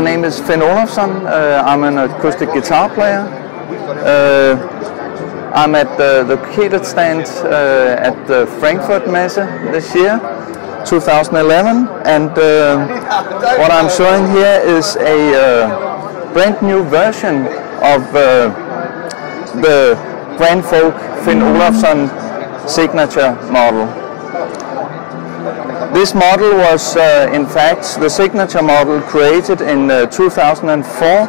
My name is Finn Olofsson. I'm an acoustic guitar player. I'm at the Kelet stand at the Frankfurt Messe this year, 2011, and what I'm showing here is a brand new version of the Grand Folk Finn Olofsson signature model. This model was in fact the signature model created in 2004.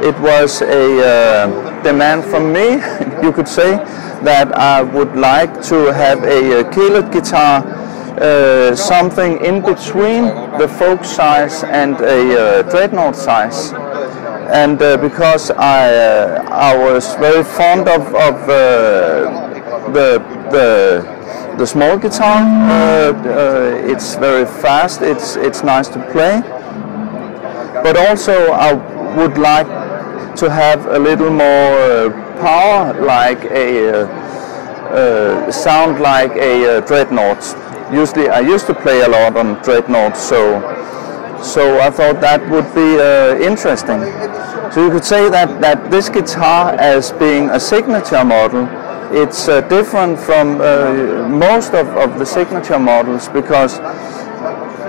It was a demand from me, you could say, that I would like to have a Kelet guitar, something in between the folk size and a dreadnought size. And because I was very fond of the small guitar, it's very fast, it's nice to play, but also I would like to have a little more power, like a sound like a dreadnought. Usually I used to play a lot on dreadnoughts, so I thought that would be interesting. So you could say that this guitar, as being a signature model, it's different from most of the signature models, because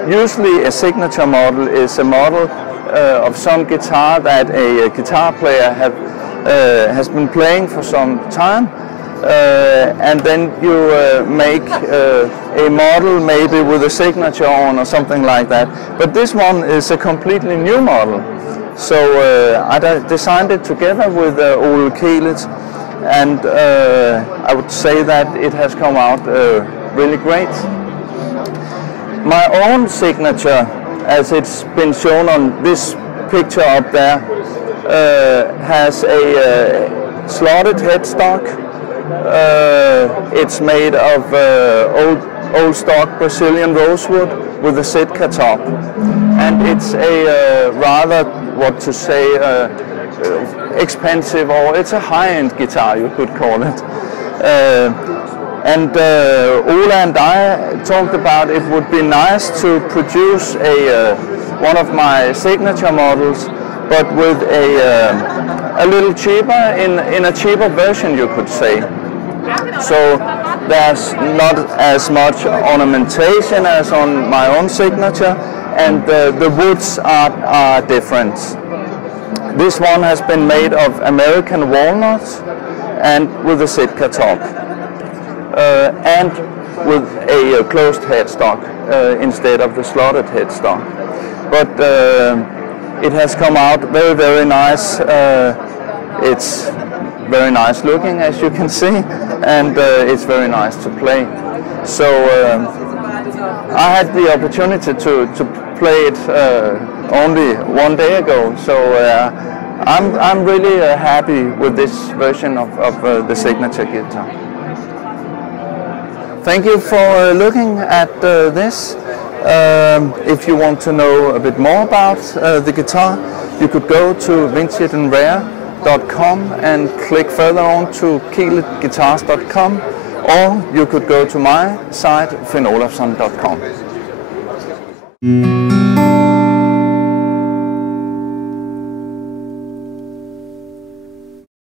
usually a signature model is a model of some guitar that a guitar player has been playing for some time, and then you make a model maybe with a signature on or something like that. But this one is a completely new model. So I designed it together with Ole Kelet, and I would say that it has come out really great. My own signature, as it's been shown on this picture up there, has a slotted headstock. It's made of old stock Brazilian rosewood with a Sitka top, and it's a rather, what to say, expensive, or it's a high-end guitar, you could call it. And Ola and I talked about it would be nice to produce one of my signature models, but with a little cheaper, in a cheaper version, you could say. So there's not as much ornamentation as on my own signature, and the woods are different. This one has been made of American walnuts and with a Sitka top, and with a closed headstock instead of the slotted headstock. But it has come out very, very nice. It's very nice looking, as you can see, and it's very nice to play. So I had the opportunity to play it only one day ago, so I'm really happy with this version of the signature guitar. Thank you for looking at this. If you want to know a bit more about the guitar, you could go to vinceandrare.com and click further on to keletguitars.com, or you could go to my site finnolofsson.com.